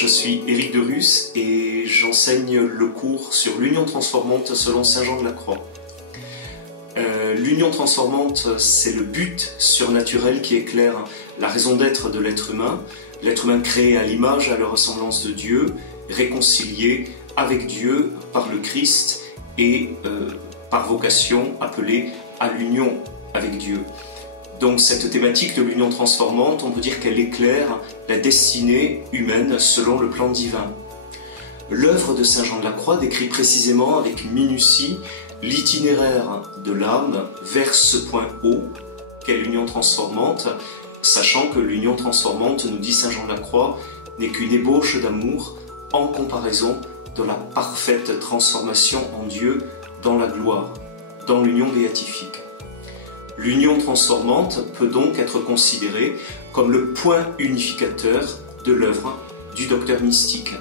je suis Éric de Russe et j'enseigne le cours sur l'union transformante selon Saint Jean de la Croix. L'union transformante, c'est le but surnaturel qui éclaire la raison d'être de l'être humain créé à l'image et à la ressemblance de Dieu, réconcilié avec Dieu par le Christ et par vocation appelé à l'union avec Dieu. Donc cette thématique de l'union transformante, on peut dire qu'elle éclaire la destinée humaine selon le plan divin. L'œuvre de Saint Jean de la Croix décrit précisément avec minutie l'itinéraire de l'âme vers ce point haut qu'est l'union transformante, sachant que l'union transformante, nous dit Saint Jean de la Croix, n'est qu'une ébauche d'amour en comparaison de la parfaite transformation en Dieu dans la gloire, dans l'union béatifique. L'union transformante peut donc être considérée comme le point unificateur de l'œuvre du docteur mystique.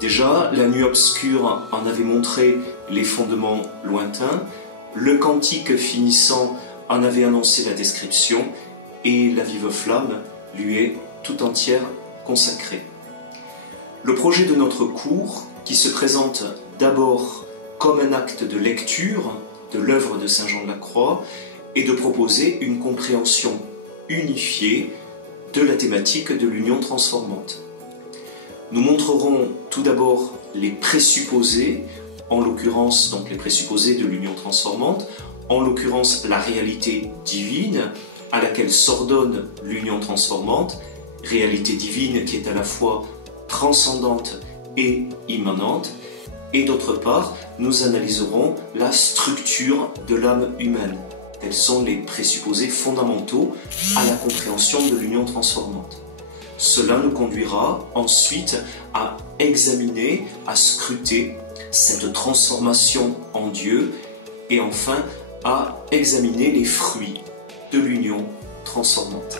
Déjà, la nuit obscure en avait montré les fondements lointains, le cantique finissant en avait annoncé la description et la vive flamme lui est tout entière consacrée. Le projet de notre cours, qui se présente d'abord comme un acte de lecture de l'œuvre de Saint Jean de la Croix, est de proposer une compréhension unifiée de la thématique de l'union transformante. Nous montrerons tout d'abord les présupposés, en l'occurrence donc les présupposés de l'union transformante, en l'occurrence la réalité divine à laquelle s'ordonne l'union transformante, réalité divine qui est à la fois transcendante et immanente, et d'autre part, nous analyserons la structure de l'âme humaine. Tels sont les présupposés fondamentaux à la compréhension de l'union transformante. Cela nous conduira ensuite à examiner, à scruter cette transformation en Dieu et enfin à examiner les fruits de l'union transformante.